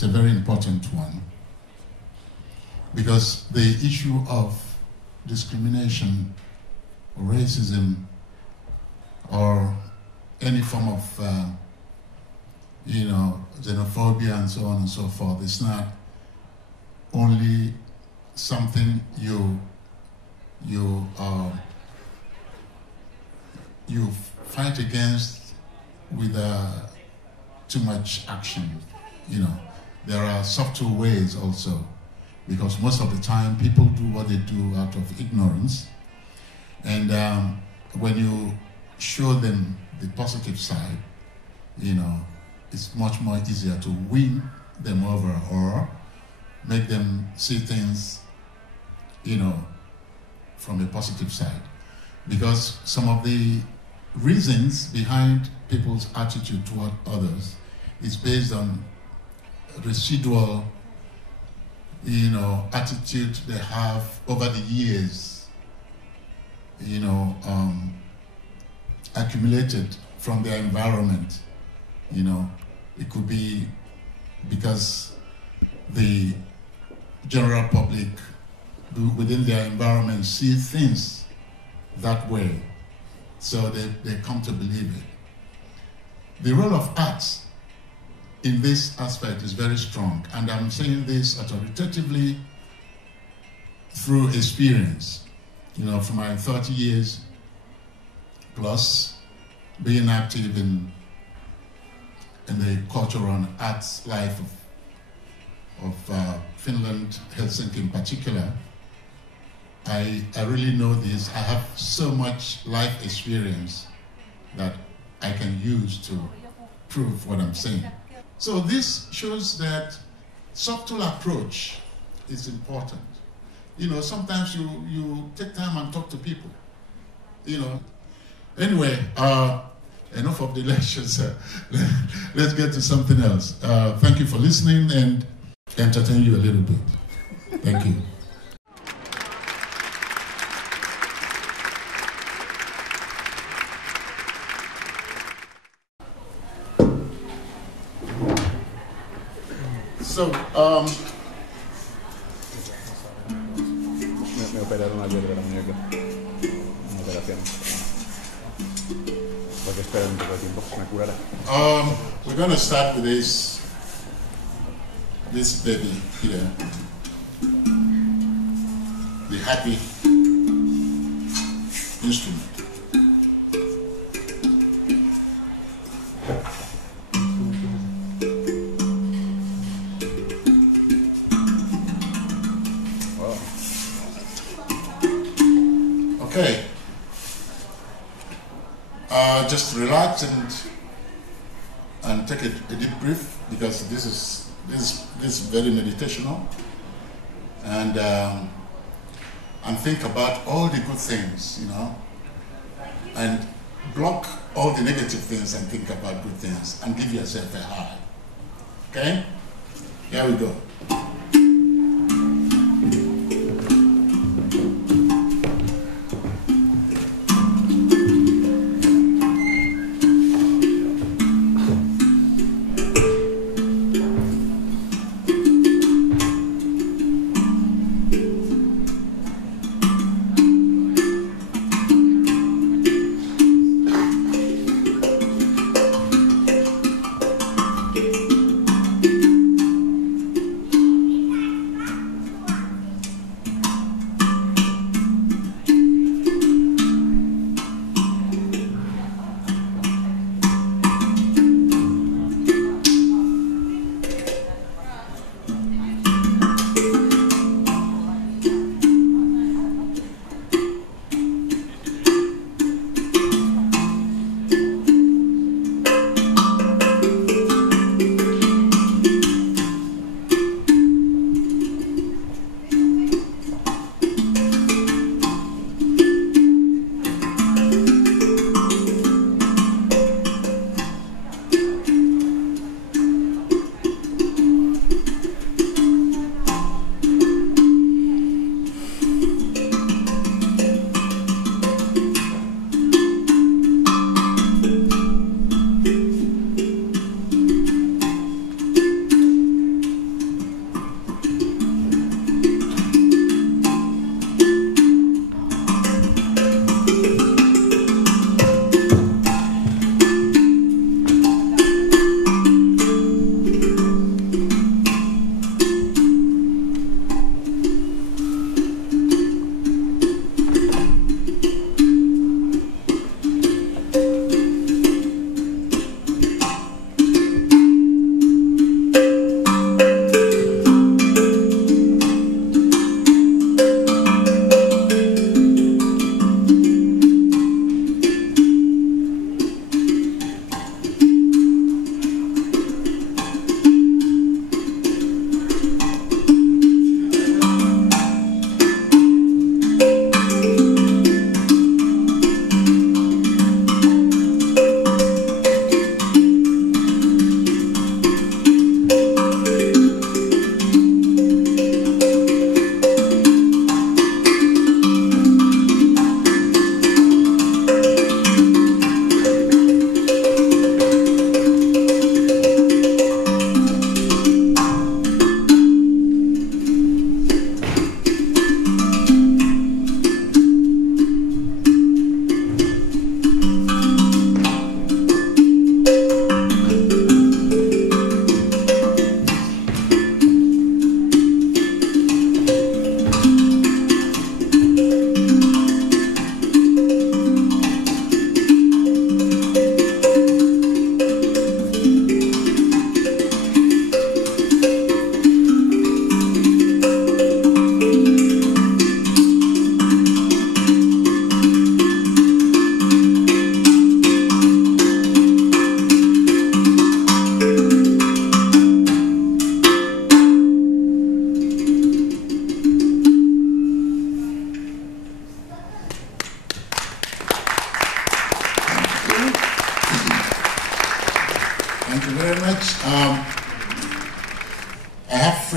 is a very important one, because the issue of discrimination or racism or any form of xenophobia and so on and so forth is not only something you fight against with too much action. There are subtle ways also, because most of the time people do what they do out of ignorance, and when you show them the positive side, it's much more easier to win them over or make them see things, from a positive side. Because some of the reasons behind people's attitude toward others is based on residual, attitude they have over the years, accumulated from their environment. It could be because the general public within their environment see things that way, so they come to believe it. The role of arts in this aspect is very strong, and I'm saying this authoritatively through experience. For my 30 years plus being active in the cultural and arts life of Finland, Helsinki in particular, I really know this. I have so much life experience that I can use to prove what I'm saying. So this shows that subtle approach is important. Sometimes you take time and talk to people. Anyway, enough of the lectures. Let's get to something else. Thank you for listening and entertain you a little bit. Thank you. So, me operaron ayer de la muñeca. Una operación. Porque esperar un poco de tiempo que me curara. We're going to start with this baby here. The happy instrument. Okay, just relax and take a deep breath, because this is very meditational, and think about all the good things, and block all the negative things and think about good things, and give yourself a high. Okay, here we go.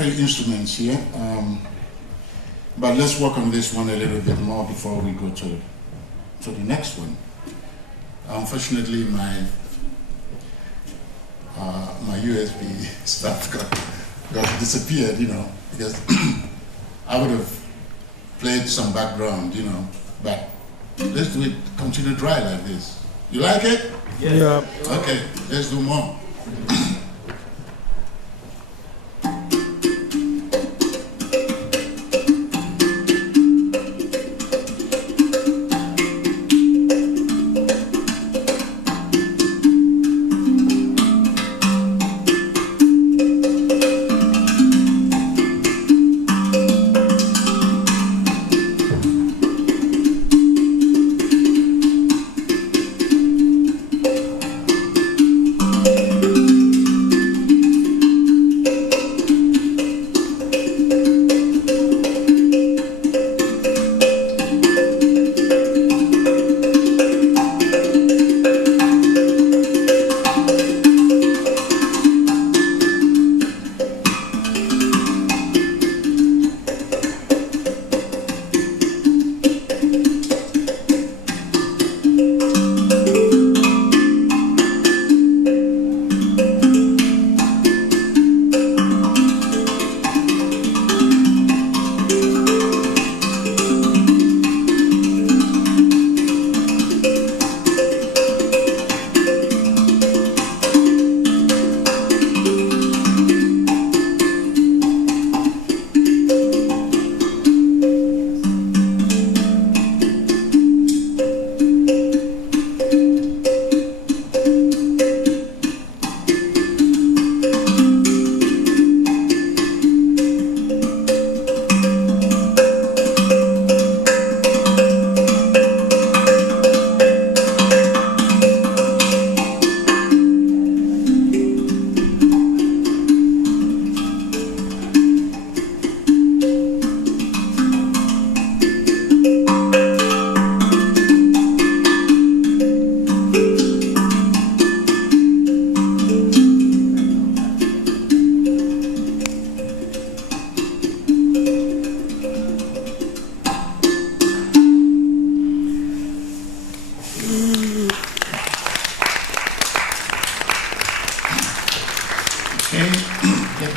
three instruments here, but let's work on this one a little bit more before we go to the next one. Unfortunately, my USB stuff got disappeared, you know, because I would have played some background, you know, but let's do it, continue dry like this. You like it? Yeah. Okay, let's do more.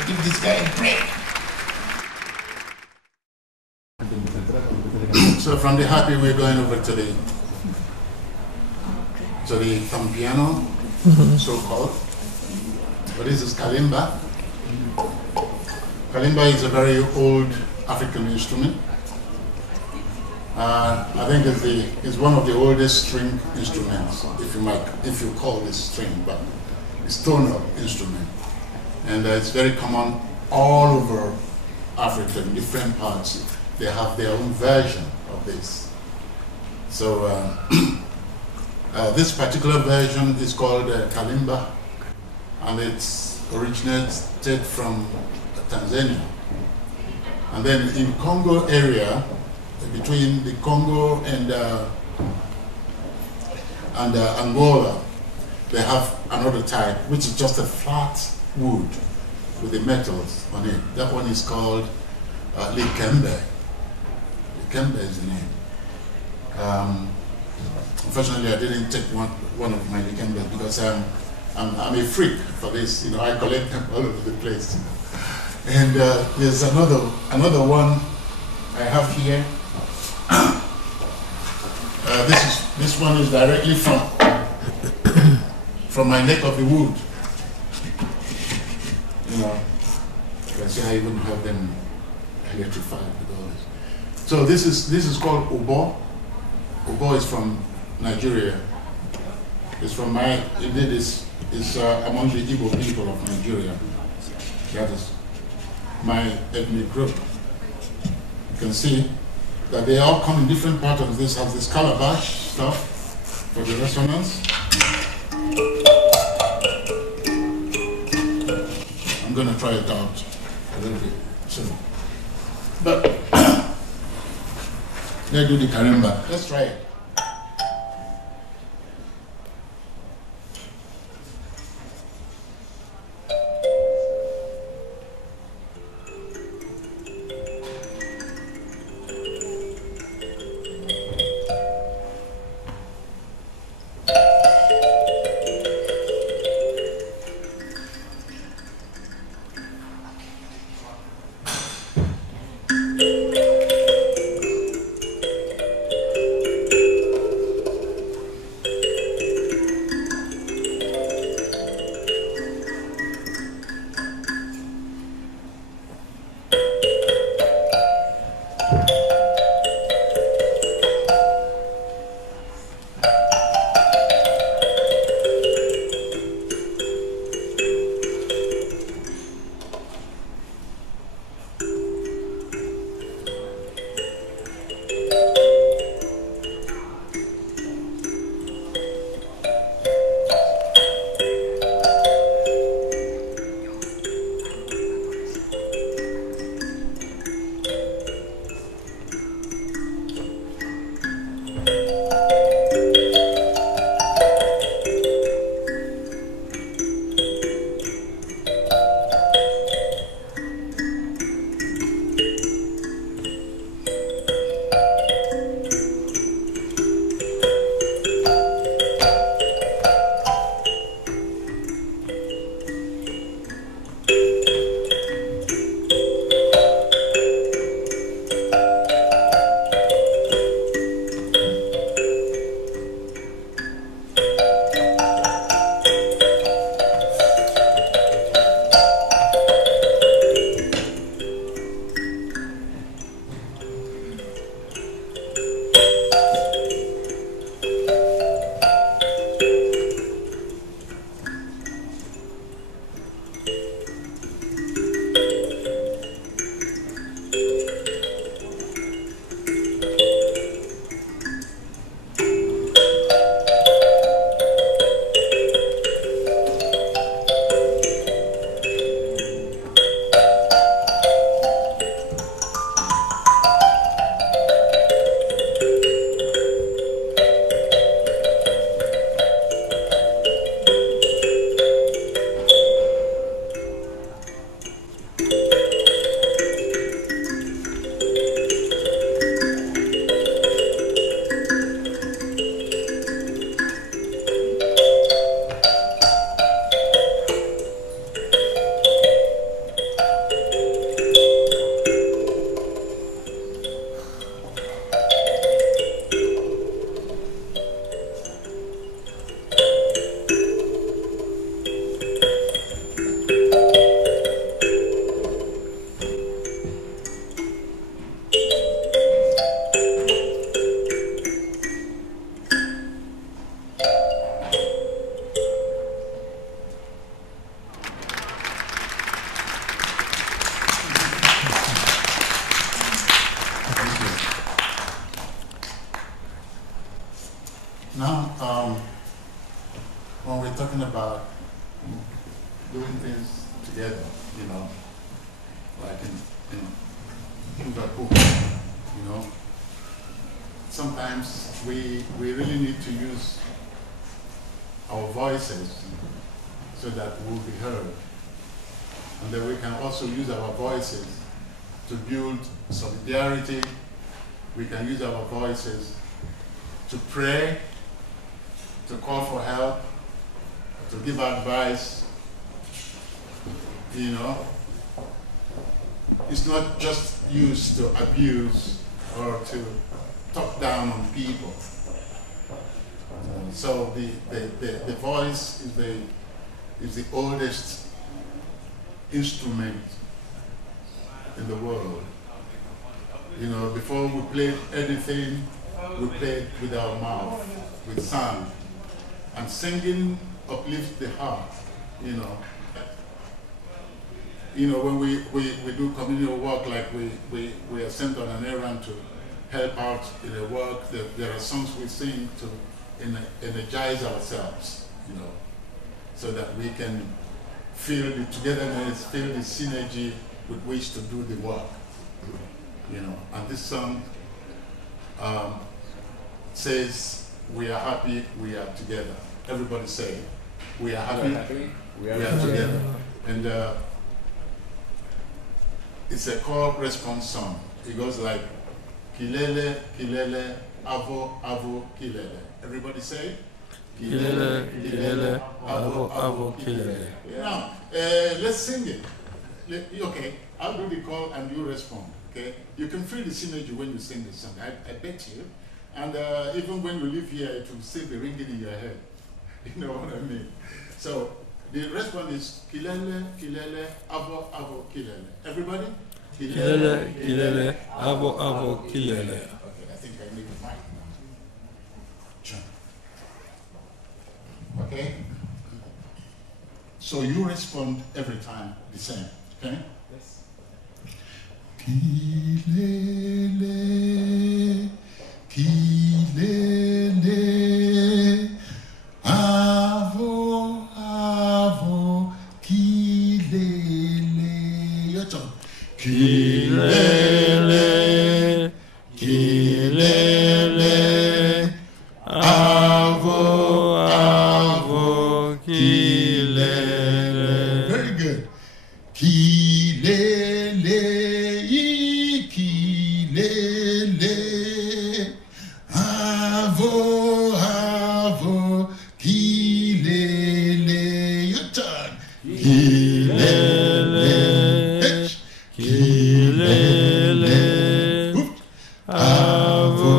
Give this guy a break. So from the happy, we're going over to the thumb piano, so-called. But this is kalimba. Kalimba is a very old African instrument. I think it's one of the oldest string instruments, if you call this string, but it's tonal instrument. And it's very common all over Africa, in different parts. They have their own version of this. So this particular version is called kalimba, and it's originated from Tanzania. And then in Congo area, between the Congo and Angola, they have another type, which is just a flat wood with the metals on it. That one is called likembe. Likembe is the name. Unfortunately, I didn't take one of my likembe because I'm a freak for this. You know, I collect them all over the place. You know. And there's another one I have here. This one is directly from my neck of the wood. You know, you can see I even have them electrified with all this. So this is called obo. Obo is from Nigeria. It's from indeed is among the Igbo people of Nigeria. That is my ethnic group. You can see that they all come in different patterns. This has this calabash stuff for the resonance. I'm going to try it out a little bit soon. But let's do the kalimba. Let's try it. talking about doing things together, you know, like in puhe, you know. Sometimes we really need to use our voices so that we'll be heard. And then we can also use our voices to build solidarity. We can use our voices to pray, to call for help, to give advice. You know, it's not just used to abuse or to talk down on people. So the voice is the oldest instrument in the world. You know, before we played anything, we played with our mouth, with sound. And singing uplifts the heart, you know. You know, when we do communal work, like we are sent on an errand to help out in the work, there are songs we sing to energize ourselves, you know, so that we can feel the togetherness, feel the synergy with which to do the work, you know. And this song says, we are happy, we are together. Everybody say it. We are happy, we are together. And it's a call response song. It goes like, Kilele, Kilele, Avo, Avo, Kilele. Everybody say, Kilele, Kilele, Avo, Avo, Kilele. Now, let's sing it. Okay, I'll do the call and you respond, okay? You can feel the synergy when you sing the song, I bet you. And even when you leave here, it will still be ringing in your head. You know what I mean? So, the response is, Kilele, Kilele, Avo, Avo, Kilele. Everybody? Kilele, Kilele, Avo, Avo, Kilele. Okay, I think I need a mic now. John. Okay? So you respond every time the same, okay? Yes. Kilele, Kilele, Avo, Avo, Kilele. Your turn. Kilele, Kilele, Avo, Avo, Kilele. Very good. Kilele, Kilele, Avo, Avo, Kilele. Your turn. Kilele, Kilele, Avo,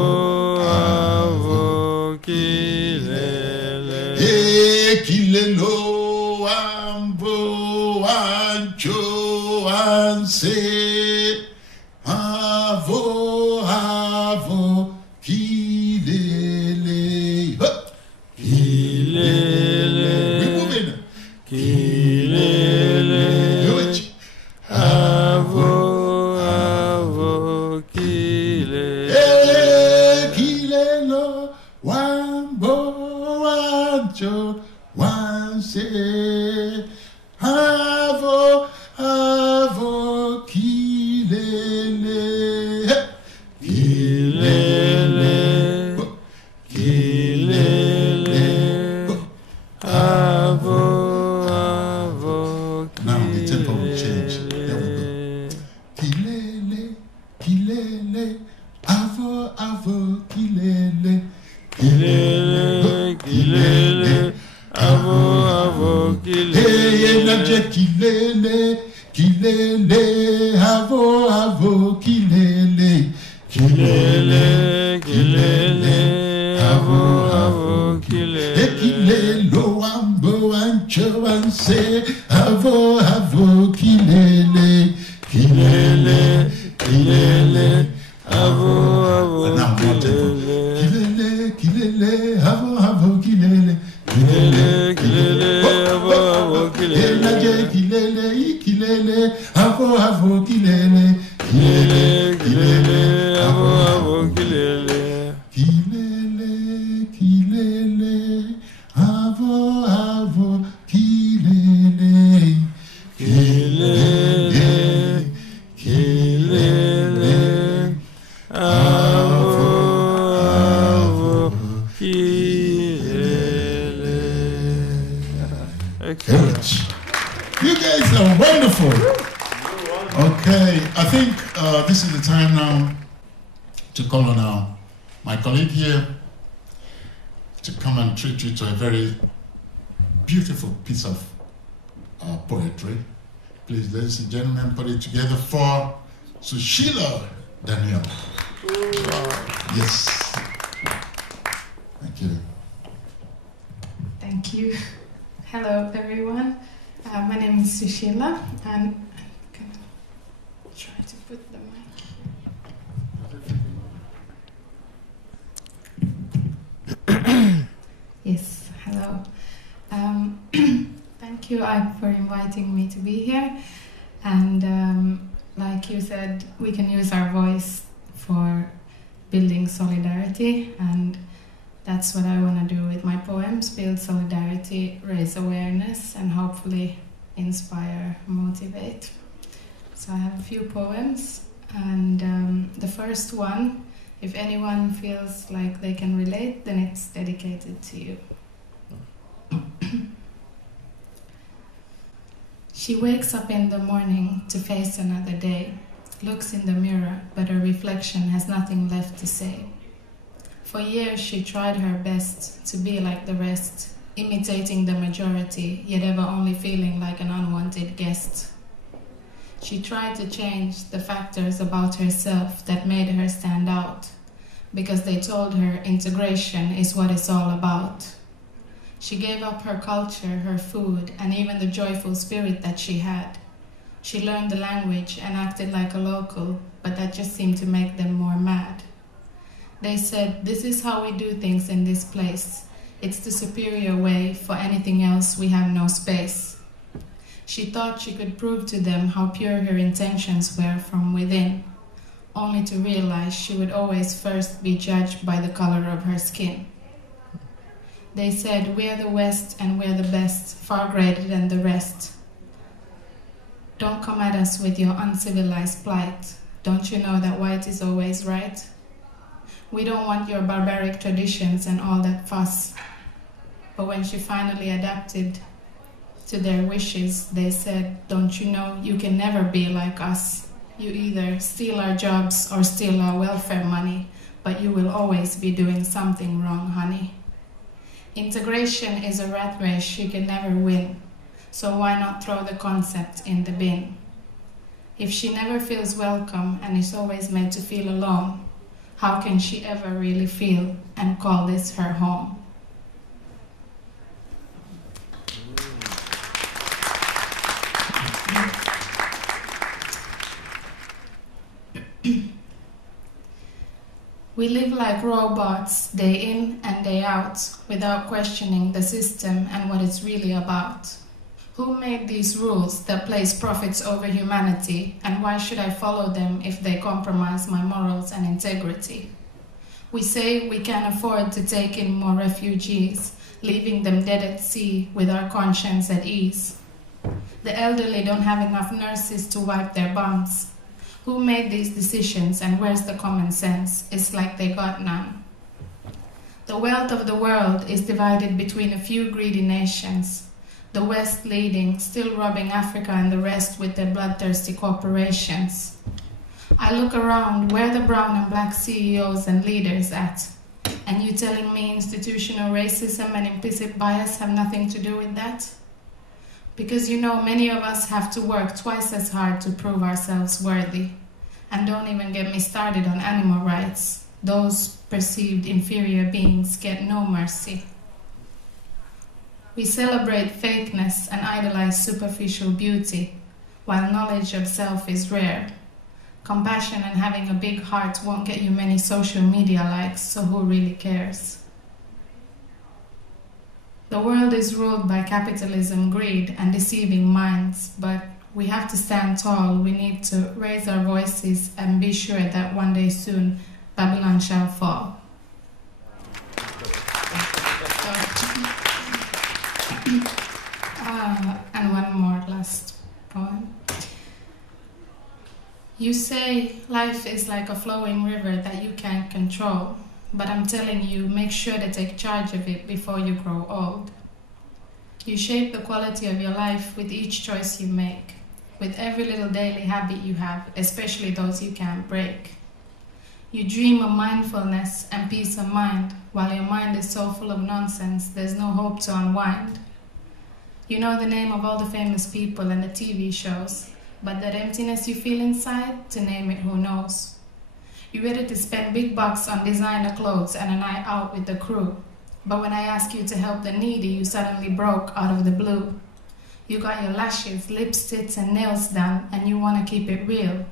Avo, Kilele. Kilelo, Ambo, Ancho, Anse, Avo, Avo, Kilele. Kilele, We're moving. Kilele, Do it. Avo, Avo, Kilele. Kilelo, Wambo, Wancho, Wanse, Avo, Avo, Kilele. Kilele, Kilele, Avo, Avo, Now the tempo will change. There we go. Kilele, Kilele, Avo, Avo, Kilele. Kilele, Kilele, Avo, Avo, Hey, Kilele. Kilele, Kilele, Avo, Avo, Kilele. Kilele, Kilele, Avo, Avo, Kilele. Kilelo, Ambo, Ancho, Anse, Avo, Avo, Kilele. Kilele, Kilele, Avo, Avo, And now more tempo. Kilele. Kilele, Kilele, Avo, Avo, Kilele. Kilele, Kilele, Avo, Avo, Kilele. Kilele, Kilele, Avo, Avo, Kilele. Kilele, Kilele, Avo, Avo, Kilele. Kilele, Kilele, Avo, Avo, Okay, I think this is the time now to call on my colleague here to come and treat you to a very beautiful piece of poetry. Please, ladies and gentlemen, put it together for Sushila Daniel. Yes. Thank you. Thank you. Hello, everyone. My name is Sushila, and I'm going to try to put the mic. Yes, hello. Thank you, for inviting me to be here. And like you said, we can use our voice for building solidarity, and that's what I want to do with my poems: build solidarity, raise awareness, and hopefully inspire, motivate. So I have a few poems, and the first one, if anyone feels like they can relate, then it's dedicated to you. She wakes up in the morning to face another day, looks in the mirror, but her reflection has nothing left to say. For years she tried her best to be like the rest, imitating the majority, yet ever only feeling like an unwanted guest. She tried to change the factors about herself that made her stand out, because they told her integration is what it's all about. She gave up her culture, her food, and even the joyful spirit that she had. She learned the language and acted like a local, but that just seemed to make them more mad. They said, "This is how we do things in this place. It's the superior way. For anything else, we have no space." She thought she could prove to them how pure her intentions were from within, only to realize she would always first be judged by the color of her skin. They said, "We're the West and we're the best, far greater than the rest. Don't come at us with your uncivilized plight. Don't you know that white is always right? We don't want your barbaric traditions and all that fuss." But when she finally adapted to their wishes, they said, "Don't you know you can never be like us? You either steal our jobs or steal our welfare money, but you will always be doing something wrong, honey. Integration is a rat race she can never win, so why not throw the concept in the bin? If she never feels welcome and is always made to feel alone, how can she ever really feel and call this her home?" We live like robots day in and day out without questioning the system and what it's really about. Who made these rules that place profits over humanity, and why should I follow them if they compromise my morals and integrity? We say we can't afford to take in more refugees, leaving them dead at sea with our conscience at ease. The elderly don't have enough nurses to wipe their bums. Who made these decisions, and where's the common sense? It's like they got none. The wealth of the world is divided between a few greedy nations, the West leading, still robbing Africa and the rest with their bloodthirsty corporations. I look around, where are the brown and black CEOs and leaders at? And you telling me institutional racism and implicit bias have nothing to do with that? Because you know, many of us have to work twice as hard to prove ourselves worthy. And don't even get me started on animal rights. Those perceived inferior beings get no mercy. We celebrate fakeness and idolize superficial beauty, while knowledge of self is rare. Compassion and having a big heart won't get you many social media likes, so who really cares? The world is ruled by capitalism, greed, and deceiving minds, but we have to stand tall. We need to raise our voices and be sure that one day soon Babylon shall fall. And one more last poem. You say life is like a flowing river that you can't control. But I'm telling you, make sure to take charge of it before you grow old. You shape the quality of your life with each choice you make. with every little daily habit you have, especially those you can't break. You dream of mindfulness and peace of mind, while your mind is so full of nonsense, there's no hope to unwind. You know the name of all the famous people and the TV shows, but that emptiness you feel inside, to name it, who knows? You're ready to spend big bucks on designer clothes and a night out with the crew, but when I ask you to help the needy, you suddenly broke out of the blue. You got your lashes, lipsticks and nails done, and you want to keep it real.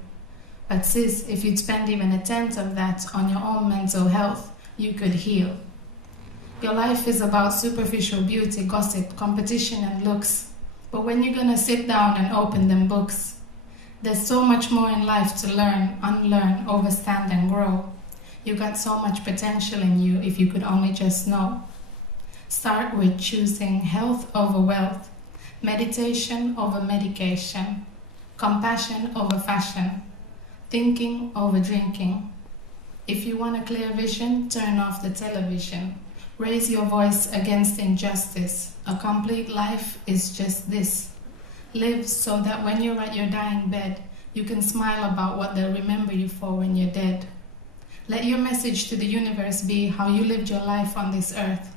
But sis, if you'd spend even a tenth of that on your own mental health, you could heal. Your life is about superficial beauty, gossip, competition and looks. But when you're gonna sit down and open them books, there's so much more in life to learn, unlearn, overstand and grow. You got so much potential in you if you could only just know. Start with choosing health over wealth, meditation over medication, compassion over fashion, thinking over drinking. If you want a clear vision, turn off the television. Raise your voice against injustice. A complete life is just this. Live so that when you're at your dying bed, you can smile about what they'll remember you for when you're dead. Let your message to the universe be how you lived your life on this earth.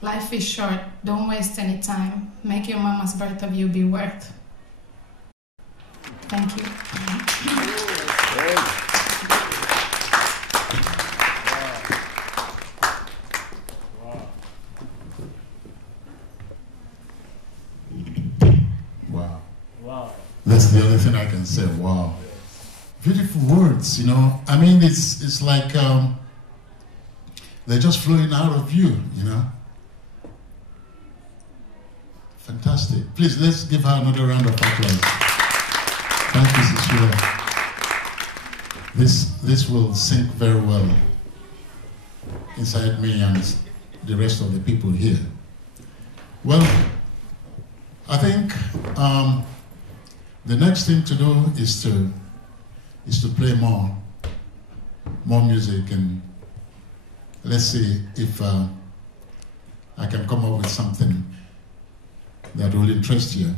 Life is short, don't waste any time. Make your mama's birth of you be worth. Thank you. Wow. That's the only thing I can say. Wow. Beautiful words, you know. I mean, it's like they're just flowing out of you, you know. Fantastic. Please, let's give her another round of applause. Thank you, Cecilia. This will sink very well inside me and the rest of the people here. Well, I think the next thing to do is to play more music, and let's see if I can come up with something that will interest you.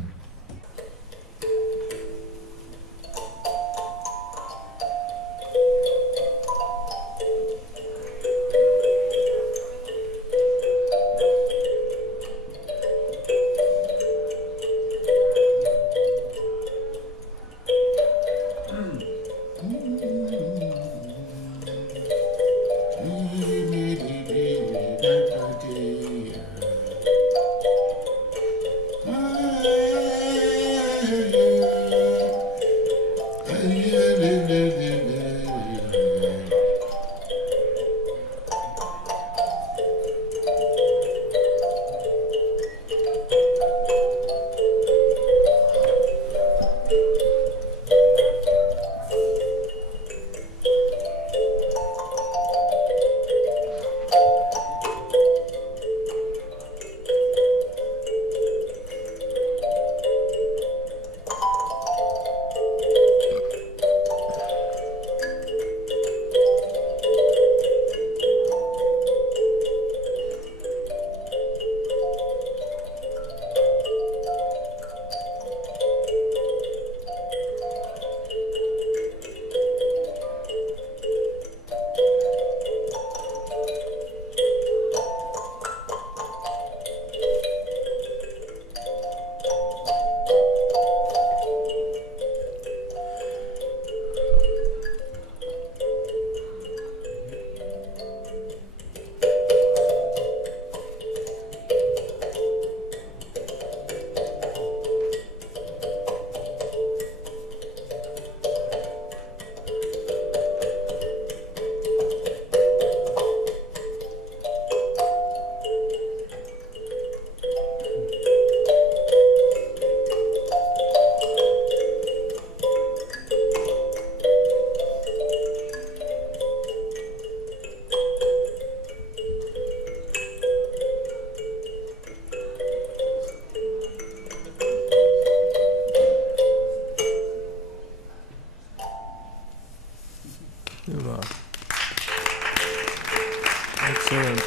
Excellent.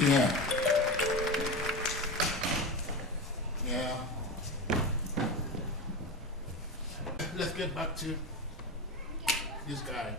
Yeah. Yeah. to this guy.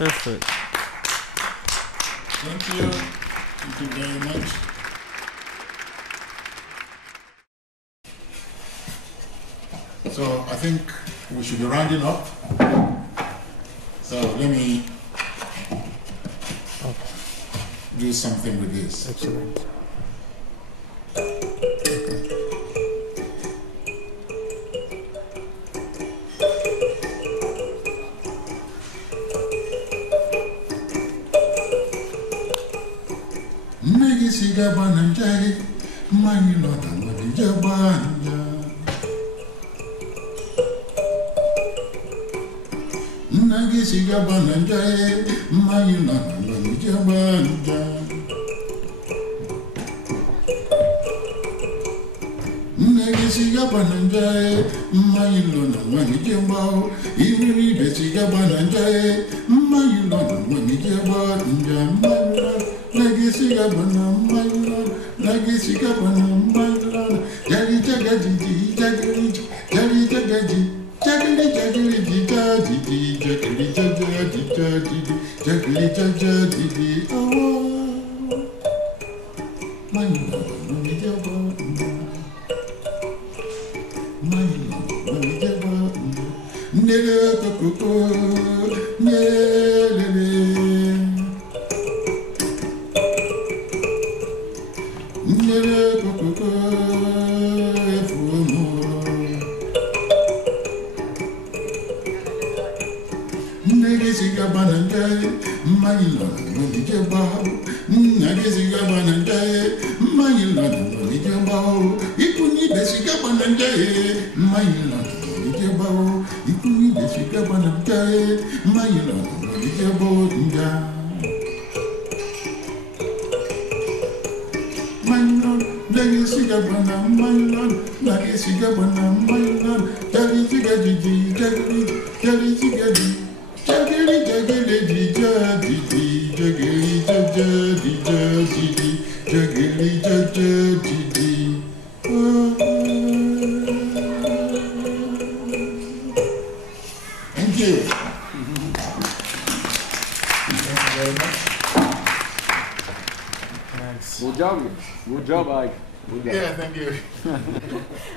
Perfect. Thank you. Thank you very much. So I think we should be rounding up. So let me do something with this. Excellent. Nagisiga bananjae, Mayilona Manijambao, Iri Besiga bananjae, Mayilona Manijamba, Njamala, Nagisiga banam, Nagisiga banam, Jaggy Jaggy, Jaggy, Jaggy Jaggy. Jaggedy, jaggedy, jaggedy, jaggedy, jaggedy, jaggedy, jaggedy, jaggedy, oh, my love, let me get my love, let me get nigga, Nagisiga bananjae, Mayilona Manijambao, Nagisiga bananjae, Mayilona Manijambao, Ikuni Besiga bananjae, Mayilona Manijambao, Ikuni Besiga bananjae, Mayilona Manijambao, Nagisiga banam, Mayilona, Nagisiga banam, Mayilona, Jagisiga jiji, Jagisiga jiji. Jaggedy, jaggedy, jaggedy, jaggedy, jaggedy, jaggedy, jaggedy, jaggedy. Thank you. Thank you very much. Thanks. Good job. Good job, Ike. Good job. Yeah, thank you.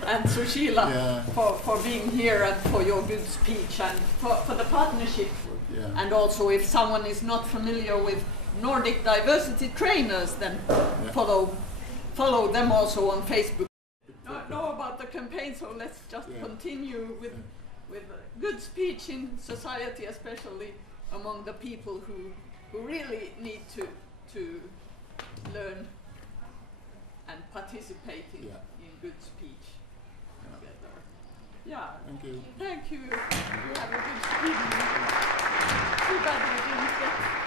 And Sushila, Yeah. for being here and for your good speech and for the partnership. Yeah. And also, if someone is not familiar with Nordic diversity trainers, then follow them also on Facebook. Don't know about the campaign, so let's just continue with good speech in society, especially among the people who really need to learn and participate in good speech together. Yeah. Thank you. Thank you. You have a good evening. Too bad we didn't get